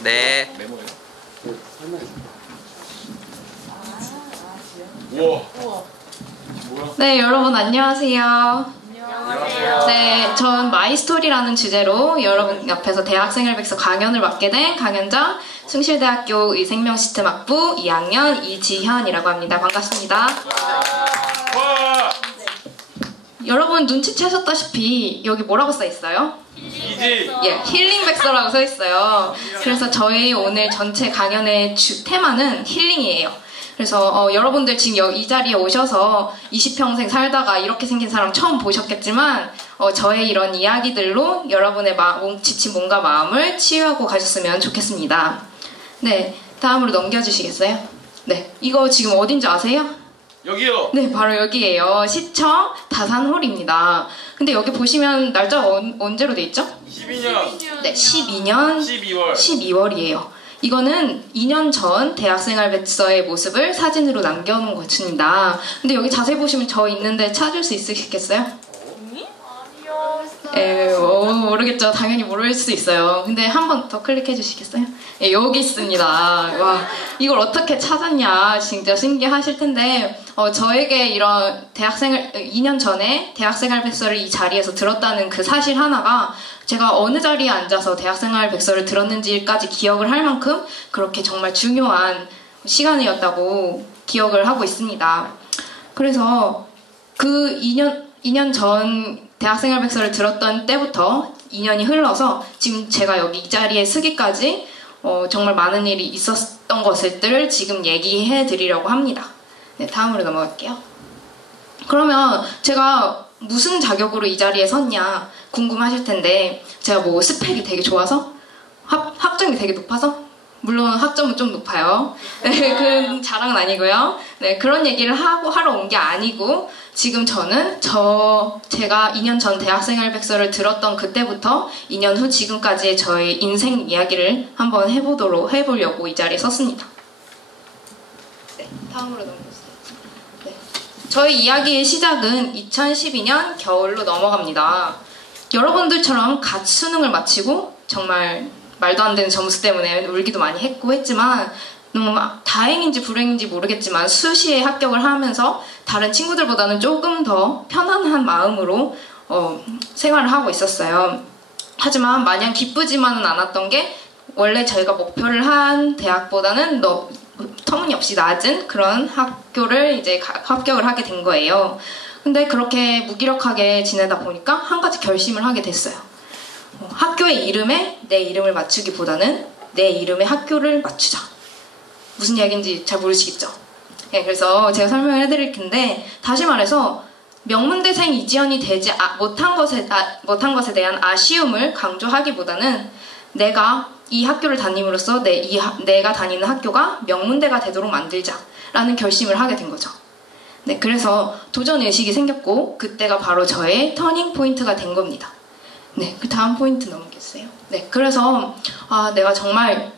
네. 메모요. 우와. 뭐야? 네, 여러분 안녕하세요. 안녕하세요. 네, 전 마이스토리라는 주제로 여러분 옆에서 대학생활백서 강연을 맡게 된 강연자 숭실대학교 의생명시스템학부 2학년 이지현이라고 합니다. 반갑습니다. 와. 여러분 눈치채셨다시피 여기 뭐라고 써 있어요? 이지. 예, 힐링백서라고 써 있어요. 그래서 저희 오늘 전체 강연의 테마는 힐링이에요. 그래서 여러분들 지금 이 자리에 오셔서 20평생 살다가 이렇게 생긴 사람 처음 보셨겠지만 저의 이런 이야기들로 여러분의 지친 몸과 마음을 치유하고 가셨으면 좋겠습니다. 네, 다음으로 넘겨주시겠어요? 네, 이거 지금 어딘지 아세요? 여기요. 네, 바로 여기에요. 시청 다산홀입니다. 근데 여기 보시면 날짜가 언제로 돼 있죠? 12년. 네, 12년 12월. 12월이에요. 이거는 2년 전 대학생활백서의 모습을 사진으로 남겨놓은 것입니다. 근데 여기 자세히 보시면 저 있는데 찾을 수 있으시겠어요? 모르겠죠. 당연히 모를 수 있어요. 근데 한 번 더 클릭해 주시겠어요? 예, 여기 있습니다. 와, 이걸 어떻게 찾았냐 진짜 신기하실 텐데 저에게 이런 2년 전에 대학생활백서를 이 자리에서 들었다는 그 사실 하나가 제가 어느 자리에 앉아서 대학생활백서를 들었는지까지 기억을 할 만큼 그렇게 정말 중요한 시간이었다고 기억을 하고 있습니다. 그래서 그 2년 전 대학생활백서를 들었던 때부터 2년이 흘러서 지금 제가 여기 이 자리에 서기까지 정말 많은 일이 있었던 것들을 지금 얘기해 드리려고 합니다. 네, 다음으로 넘어갈게요. 그러면 제가 무슨 자격으로 이 자리에 섰냐 궁금하실 텐데 제가 뭐 스펙이 되게 좋아서? 학점이 되게 높아서? 물론 학점은 좀 높아요. 네, 그 자랑은 아니고요. 네, 그런 얘기를 하러 온 게 아니고 지금 저는 제가 2년 전 대학생활백서를 들었던 그때부터 2년 후 지금까지의 저의 인생 이야기를 한번 해보려고 이 자리에 섰습니다. 네, 다음으로 넘어가주세요. 네, 저희 이야기의 시작은 2012년 겨울로 넘어갑니다. 여러분들처럼 갓 수능을 마치고 정말 말도 안 되는 점수 때문에 울기도 많이 했지만 다행인지 불행인지 모르겠지만 수시에 합격을 하면서 다른 친구들보다는 조금 더 편안한 마음으로 생활을 하고 있었어요. 하지만 마냥 기쁘지만은 않았던 게 원래 저희가 목표를 한 대학보다는 터무니없이 낮은 그런 학교를 이제 합격을 하게 된 거예요. 근데 그렇게 무기력하게 지내다 보니까 한 가지 결심을 하게 됐어요. 학교의 이름에 내 이름을 맞추기보다는 내 이름에 학교를 맞추자. 무슨 이야기인지 잘 모르시겠죠? 네, 그래서 제가 설명을 해드릴 텐데 다시 말해서 명문대생 이지연이 되지 못한 것에 대한 아쉬움을 강조하기보다는 내가 이 학교를 다님으로써 내가 다니는 학교가 명문대가 되도록 만들자라는 결심을 하게 된 거죠. 네, 그래서 도전의식이 생겼고 그때가 바로 저의 터닝 포인트가 된 겁니다. 네, 그 다음 포인트 넘기겠어요? 네, 그래서 내가 정말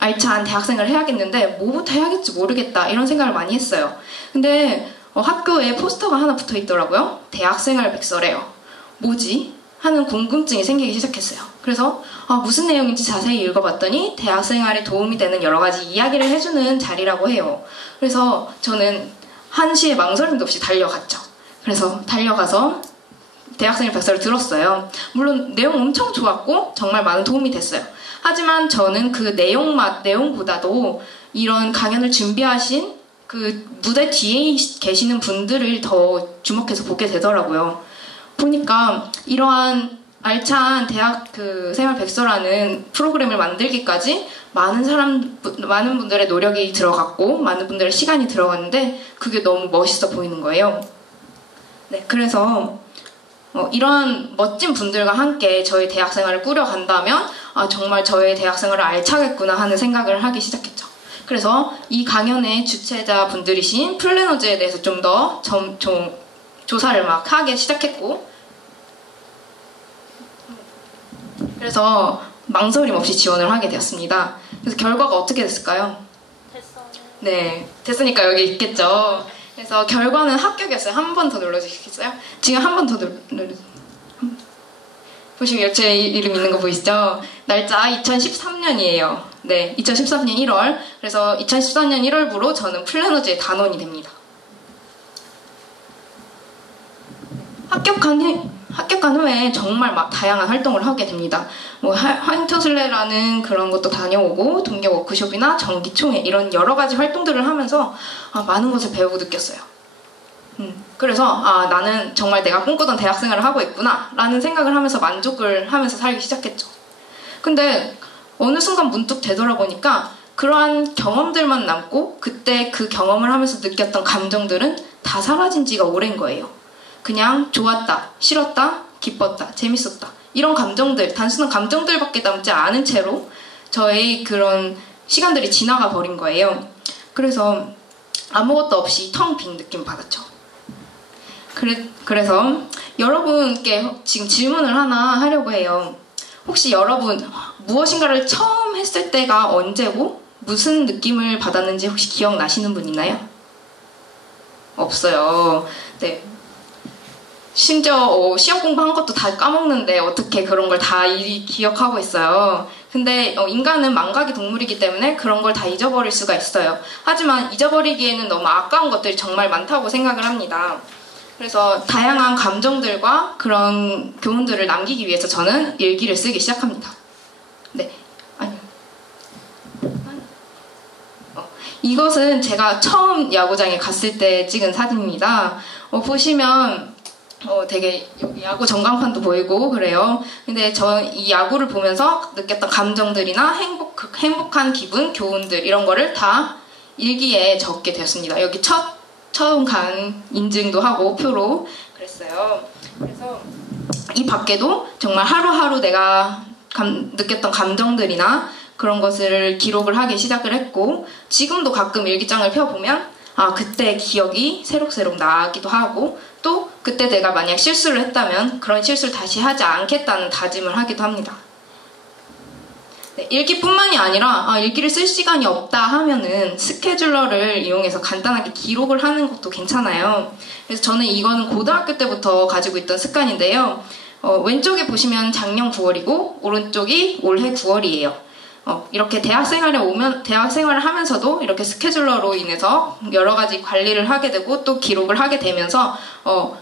알찬 대학생활을 해야겠는데 뭐부터 해야겠지 모르겠다 이런 생각을 많이 했어요. 근데 학교에 포스터가 하나 붙어 있더라고요. 대학생활백서래요. 뭐지? 하는 궁금증이 생기기 시작했어요. 그래서 무슨 내용인지 자세히 읽어봤더니 대학생활에 도움이 되는 여러 가지 이야기를 해주는 자리라고 해요. 그래서 저는 한시에 망설임도 없이 달려갔죠. 그래서 달려가서 대학생활백서를 들었어요. 물론 내용 엄청 좋았고 정말 많은 도움이 됐어요. 하지만 저는 그 내용보다도 이런 강연을 준비하신 그 무대 뒤에 계시는 분들을 더 주목해서 보게 되더라고요. 보니까 이러한 알찬 대학 생활백서라는 프로그램을 만들기까지 많은 분들의 노력이 들어갔고 많은 분들의 시간이 들어갔는데 그게 너무 멋있어 보이는 거예요. 네, 그래서 이런 멋진 분들과 함께 저희 대학생활을 꾸려간다면 정말 저의 대학생활을 알차겠구나 하는 생각을 하기 시작했죠. 그래서 이 강연의 주최자 분들이신 플래너즈에 대해서 좀 더 조사를 막 하기 시작했고 그래서 망설임 없이 지원을 하게 되었습니다. 그래서 결과가 어떻게 됐을까요? 됐어요. 네, 됐으니까 여기 있겠죠. 그래서 결과는 합격이었어요. 한 번 더 눌러주시겠어요? 지금 한 번 더 눌러주세요. 보시면 제 이름 있는 거 보이시죠? 날짜 2013년이에요. 네, 2013년 1월. 그래서 2014년 1월부로 저는 플래너즈의 단원이 됩니다. 합격한 후에 정말 막 다양한 활동을 하게 됩니다. 뭐 화이트슬레라는 그런 것도 다녀오고 동계 워크숍이나 정기총회 이런 여러 가지 활동들을 하면서 많은 것을 배우고 느꼈어요. 그래서 나는 정말 내가 꿈꾸던 대학생활을 하고 있구나 라는 생각을 하면서 만족을 하면서 살기 시작했죠. 근데 어느 순간 문득 되돌아보니까 그러한 경험들만 남고 그때 그 경험을 하면서 느꼈던 감정들은 다 사라진 지가 오랜 거예요. 그냥 좋았다, 싫었다, 기뻤다, 재밌었다 이런 감정들, 단순한 감정들밖에 남지 않은 채로 저의 그런 시간들이 지나가 버린 거예요. 그래서 아무것도 없이 텅 빈 느낌 받았죠. 그래서 여러분께 지금 질문을 하나 하려고 해요. 혹시 여러분 무엇인가를 처음 했을 때가 언제고 무슨 느낌을 받았는지 혹시 기억나시는 분 있나요? 없어요. 네. 심지어 시험 공부한 것도 다 까먹는데 어떻게 그런 걸 다 기억하고 있어요. 근데 인간은 망각의 동물이기 때문에 그런 걸 다 잊어버릴 수가 있어요. 하지만 잊어버리기에는 너무 아까운 것들이 정말 많다고 생각을 합니다. 그래서 다양한 감정들과 그런 교훈들을 남기기 위해서 저는 일기를 쓰기 시작합니다. 네, 아니요. 이것은 제가 처음 야구장에 갔을 때 찍은 사진입니다. 보시면 되게 여기 야구 전광판도 보이고 그래요. 근데 저 이 야구를 보면서 느꼈던 감정들이나 행복한 기분, 교훈들 이런 거를 다 일기에 적게 되었습니다. 여기 처음 간 인증도 하고 표로 그랬어요. 그래서 이 밖에도 정말 하루하루 내가 느꼈던 감정들이나 그런 것을 기록을 하기 시작을 했고 지금도 가끔 일기장을 펴보면 그때 기억이 새록새록 나기도 하고 또 그때 내가 만약 실수를 했다면 그런 실수를 다시 하지 않겠다는 다짐을 하기도 합니다. 네, 일기뿐만이 아니라 일기를 쓸 시간이 없다 하면은 스케줄러를 이용해서 간단하게 기록을 하는 것도 괜찮아요. 그래서 저는 이거는 고등학교 때부터 가지고 있던 습관인데요. 왼쪽에 보시면 작년 9월이고 오른쪽이 올해 9월이에요. 이렇게 대학 생활을 하면서도 이렇게 스케줄러로 인해서 여러 가지 관리를 하게 되고 또 기록을 하게 되면서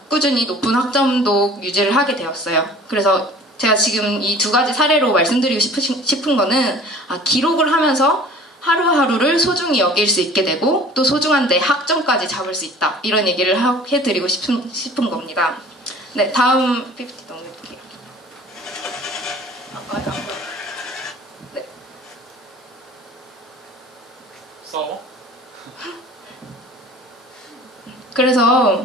꾸준히 높은 학점도 유지를 하게 되었어요. 그래서 제가 지금 이 두 가지 사례로 말씀드리고 싶은 거는 기록을 하면서 하루하루를 소중히 여길 수 있게 되고 또 소중한 내 학점까지 잡을 수 있다. 이런 얘기를 해드리고 싶은 겁니다. 네, 다음 PPT 넘겨볼게요. 네. 싸워? 그래서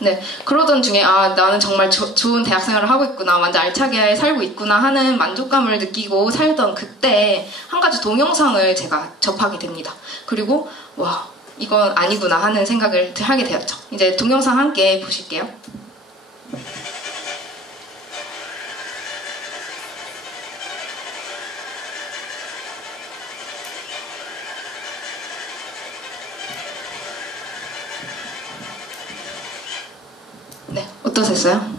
네, 그러던 중에 나는 정말 좋은 대학생활을 하고 있구나, 완전 알차게 살고 있구나 하는 만족감을 느끼고 살던 그때 한 가지 동영상을 제가 접하게 됩니다. 그리고 와, 이건 아니구나 하는 생각을 하게 되었죠. 이제 동영상 함께 보실게요. 네, 어떠셨어요?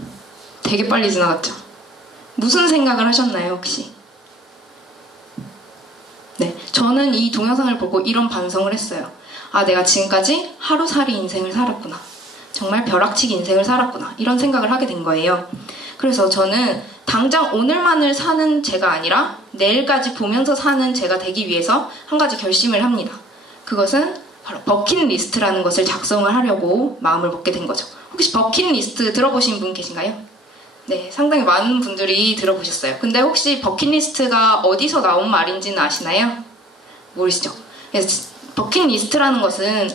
되게 빨리 지나갔죠? 무슨 생각을 하셨나요, 혹시? 네, 저는 이 동영상을 보고 이런 반성을 했어요. 내가 지금까지 하루살이 인생을 살았구나. 정말 벼락치기 인생을 살았구나. 이런 생각을 하게 된 거예요. 그래서 저는 당장 오늘만을 사는 제가 아니라 내일까지 보면서 사는 제가 되기 위해서 한 가지 결심을 합니다. 그것은 바로 버킷리스트라는 것을 작성을 하려고 마음을 먹게 된 거죠. 혹시 버킷리스트 들어보신 분 계신가요? 네, 상당히 많은 분들이 들어보셨어요. 근데 혹시 버킷리스트가 어디서 나온 말인지는 아시나요? 모르시죠? 버킷리스트라는 것은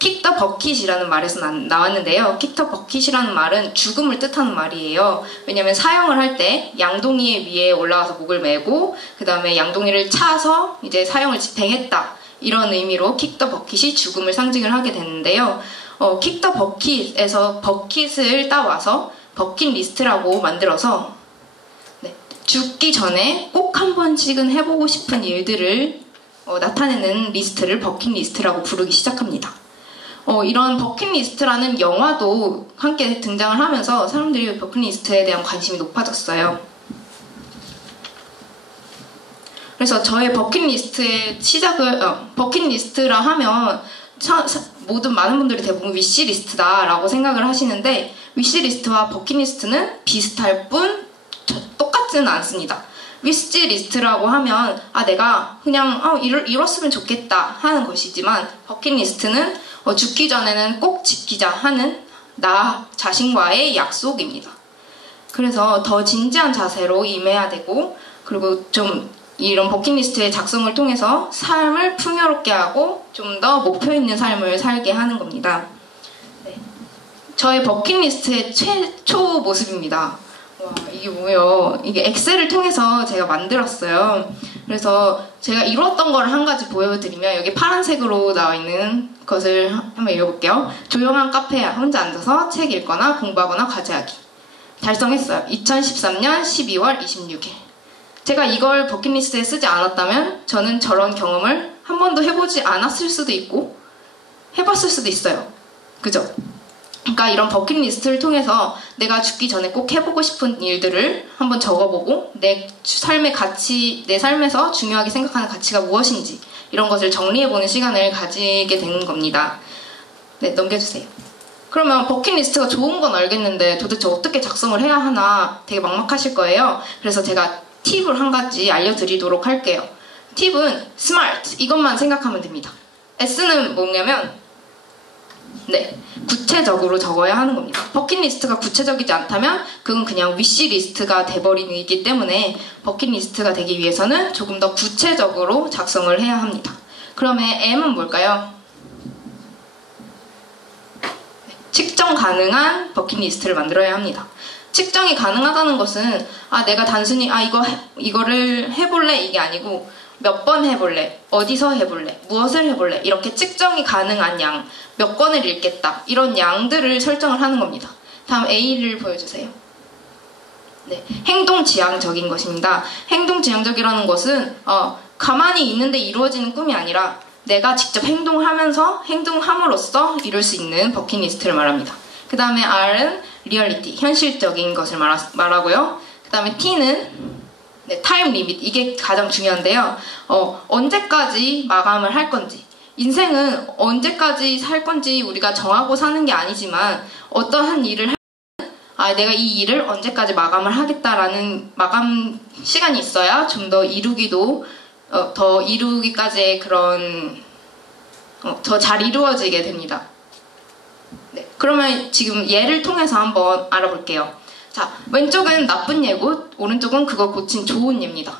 킥 더 버킷이라는 말에서 나왔는데요. 킥 더 버킷이라는 말은 죽음을 뜻하는 말이에요. 왜냐면 사형을 할 때 양동이 위에 올라가서 목을 메고 그 다음에 양동이를 차서 이제 사형을 집행했다. 이런 의미로 킥 더 버킷이 죽음을 상징을 하게 되는데요. 킥 더 버킷에서 버킷을 따와서 버킷리스트라고 만들어서 죽기 전에 꼭 한 번씩은 해보고 싶은 일들을 나타내는 리스트를 버킷리스트라고 부르기 시작합니다. 이런 버킷리스트라는 영화도 함께 등장을 하면서 사람들이 버킷리스트에 대한 관심이 높아졌어요. 그래서 저의 버킷리스트의 시작을 버킷리스트라 하면 모든 많은 분들이 대부분 위시리스트다라고 생각을 하시는데 위시리스트와 버킷리스트는 비슷할 뿐 똑같지는 않습니다. 위시리스트라고 하면 내가 그냥 이뤘으면 좋겠다 하는 것이지만 버킷리스트는 죽기 전에는 꼭 지키자 하는 나 자신과의 약속입니다. 그래서 더 진지한 자세로 임해야 되고 그리고 좀 이런 버킷리스트의 작성을 통해서 삶을 풍요롭게 하고 좀 더 목표 있는 삶을 살게 하는 겁니다. 네. 저의 버킷리스트의 최초 모습입니다. 와, 이게 뭐예요? 이게 엑셀을 통해서 제가 만들었어요. 그래서 제가 이루었던 걸 한 가지 보여드리면 여기 파란색으로 나와 있는 것을 한번 읽어볼게요. 조용한 카페에 혼자 앉아서 책 읽거나 공부하거나 과제하기. 달성했어요. 2013년 12월 26일. 제가 이걸 버킷리스트에 쓰지 않았다면 저는 저런 경험을 한 번도 해보지 않았을 수도 있고 해봤을 수도 있어요. 그죠? 그러니까 이런 버킷리스트를 통해서 내가 죽기 전에 꼭 해보고 싶은 일들을 한번 적어보고 내 삶의 가치, 내 삶에서 중요하게 생각하는 가치가 무엇인지 이런 것을 정리해보는 시간을 가지게 되는 겁니다. 네, 넘겨주세요. 그러면 버킷리스트가 좋은 건 알겠는데 도대체 어떻게 작성을 해야 하나 되게 막막하실 거예요. 그래서 제가 팁을 한 가지 알려드리도록 할게요. 팁은 SMART 이것만 생각하면 됩니다. S는 뭐냐면 구체적으로 적어야 하는 겁니다. 버킷리스트가 구체적이지 않다면 그건 그냥 위시리스트가 돼버리기 때문에 버킷리스트가 되기 위해서는 조금 더 구체적으로 작성을 해야 합니다. 그러면 M은 뭘까요? 측정 가능한 버킷리스트를 만들어야 합니다. 측정이 가능하다는 것은 내가 단순히 이거를 해볼래 이게 아니고 몇 번 해볼래, 어디서 해볼래, 무엇을 해볼래 이렇게 측정이 가능한 양, 몇 권을 읽겠다 이런 양들을 설정을 하는 겁니다. 다음 A를 보여주세요. 네, 행동지향적인 것입니다. 행동지향적이라는 것은 가만히 있는데 이루어지는 꿈이 아니라 내가 직접 행동함으로써 이룰 수 있는 버킷리스트를 말합니다. 그 다음에 R은 리얼리티, 현실적인 것을 말하고요. 그 다음에 T는 타임 리밋, 이게 가장 중요한데요. 언제까지 마감을 할 건지, 인생은 언제까지 살 건지 우리가 정하고 사는 게 아니지만 어떠한 일을 내가 이 일을 언제까지 마감을 하겠다라는 마감 시간이 있어야 좀 더 더 이루기까지의 그런 더 잘 이루어지게 됩니다. 네, 그러면 지금 예를 통해서 한번 알아볼게요. 자, 왼쪽은 나쁜 예고, 오른쪽은 그거 고친 좋은 예입니다.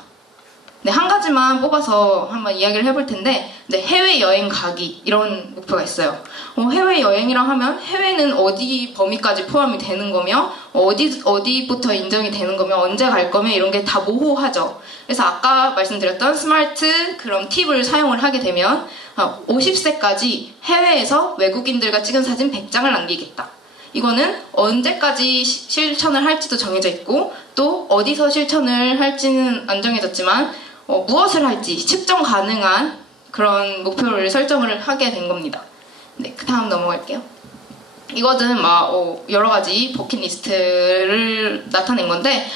네, 한 가지만 뽑아서 한번 이야기를 해볼 텐데, 해외여행 가기 이런 목표가 있어요. 해외여행이라 하면 해외는 어디 범위까지 포함이 되는 거며 어디부터 인정이 되는 거며 언제 갈 거며 이런 게 다 모호하죠. 그래서 아까 말씀드렸던 스마트 그런 팁을 사용을 하게 되면 50세까지 해외에서 외국인들과 찍은 사진 100장을 남기겠다. 이거는 언제까지 실천을 할지도 정해져 있고 또 어디서 실천을 할지는 안 정해졌지만 무엇을 할지 측정 가능한 그런 목표를 설정을 하게 된 겁니다. 네, 그 다음 넘어갈게요. 이거는 여러 가지 버킷리스트를 나타낸 건데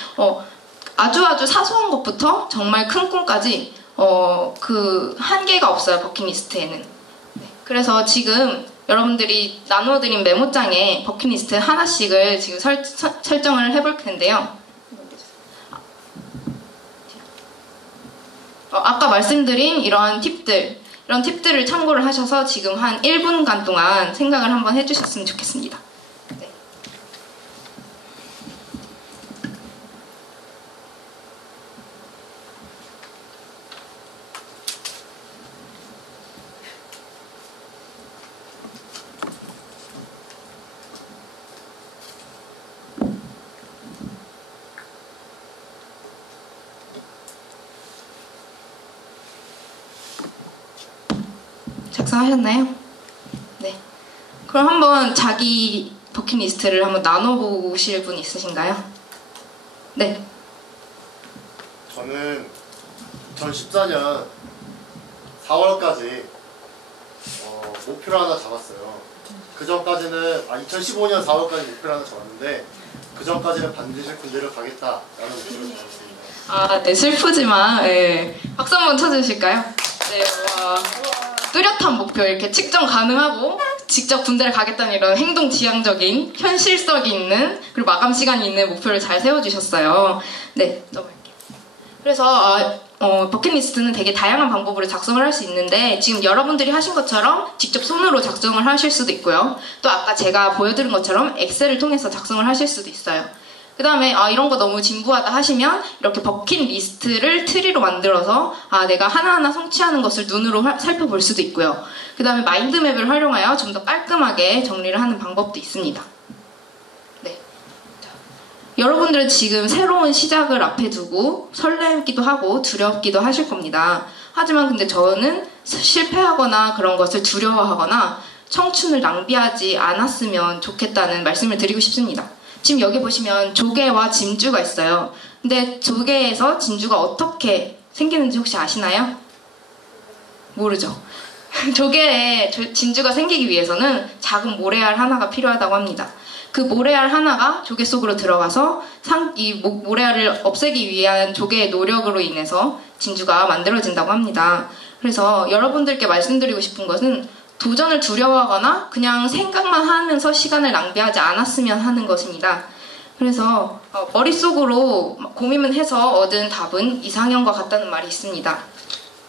아주 사소한 것부터 정말 큰 꿈까지 그 한계가 없어요, 버킷리스트에는. 네, 그래서 지금 여러분들이 나눠드린 메모장에 버킷리스트 하나씩을 지금 설정을 해볼 텐데요. 아까 말씀드린 이런 팁들을 참고를 하셔서 지금 한 1분간 동안 생각을 한번 해주셨으면 좋겠습니다. 네. 작성하셨나요? 네. 그럼 한번 자기 버킷리스트를 한번 나눠보실 분 있으신가요? 네. 저는 2014년 4월까지 목표를 하나 잡았어요. 그 전까지는 2015년 4월까지 목표를 하나 잡았는데 그 전까지는 반드시 군대를 가겠다라는 목표를 잡았습니다. 아, 네, 슬프지만, 네. 박수 한번 쳐주실까요? 네, 와. 뚜렷한 목표, 이렇게 측정 가능하고, 직접 군대를 가겠다는 이런 행동 지향적인, 현실성이 있는, 그리고 마감 시간이 있는 목표를 잘 세워주셨어요. 네, 넘어갈게요. 그래서, 버킷리스트는 되게 다양한 방법으로 작성을 할 수 있는데, 지금 여러분들이 하신 것처럼 직접 손으로 작성을 하실 수도 있고요. 또 아까 제가 보여드린 것처럼 엑셀을 통해서 작성을 하실 수도 있어요. 그 다음에 이런 거 너무 진부하다 하시면 이렇게 버킷리스트를 트리로 만들어서 내가 하나하나 성취하는 것을 눈으로 살펴볼 수도 있고요. 그 다음에 마인드맵을 활용하여 좀 더 깔끔하게 정리를 하는 방법도 있습니다. 네. 여러분들은 지금 새로운 시작을 앞에 두고 설레기도 하고 두렵기도 하실 겁니다. 하지만 근데 저는 실패하거나 그런 것을 두려워하거나 청춘을 낭비하지 않았으면 좋겠다는 말씀을 드리고 싶습니다. 지금 여기 보시면 조개와 진주가 있어요. 근데 조개에서 진주가 어떻게 생기는지 혹시 아시나요? 모르죠. 조개에 진주가 생기기 위해서는 작은 모래알 하나가 필요하다고 합니다. 그 모래알 하나가 조개 속으로 들어가서 이 모래알을 없애기 위한 조개의 노력으로 인해서 진주가 만들어진다고 합니다. 그래서 여러분들께 말씀드리고 싶은 것은 도전을 두려워하거나 그냥 생각만 하면서 시간을 낭비하지 않았으면 하는 것입니다. 그래서 머릿속으로 고민을 해서 얻은 답은 이상형과 같다는 말이 있습니다.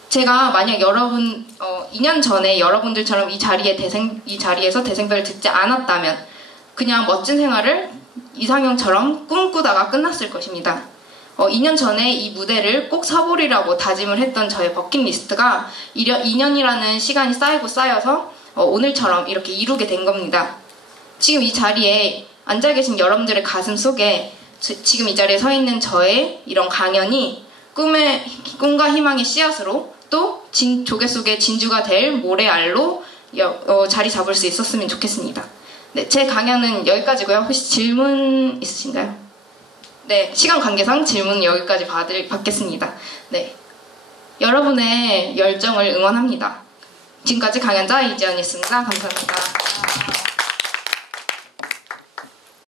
제가 만약 2년 전에 여러분들처럼 이 자리에서 대생별을 듣지 않았다면 그냥 멋진 생활을 이상형처럼 꿈꾸다가 끝났을 것입니다. 2년 전에 이 무대를 꼭 서보리라고 다짐을 했던 저의 버킷리스트가 2년이라는 시간이 쌓이고 쌓여서 오늘처럼 이렇게 이루게 된 겁니다. 지금 이 자리에 앉아 계신 여러분들의 가슴 속에 지금 이 자리에 서 있는 저의 이런 강연이 꿈과 희망의 씨앗으로 또 조개 속에 진주가 될 모래알로 자리 잡을 수 있었으면 좋겠습니다. 네, 제 강연은 여기까지고요. 혹시 질문 있으신가요? 네, 시간 관계상 질문은 여기까지 받겠습니다. 네, 여러분의 열정을 응원합니다. 지금까지 강연자 이지연이었습니다. 감사합니다.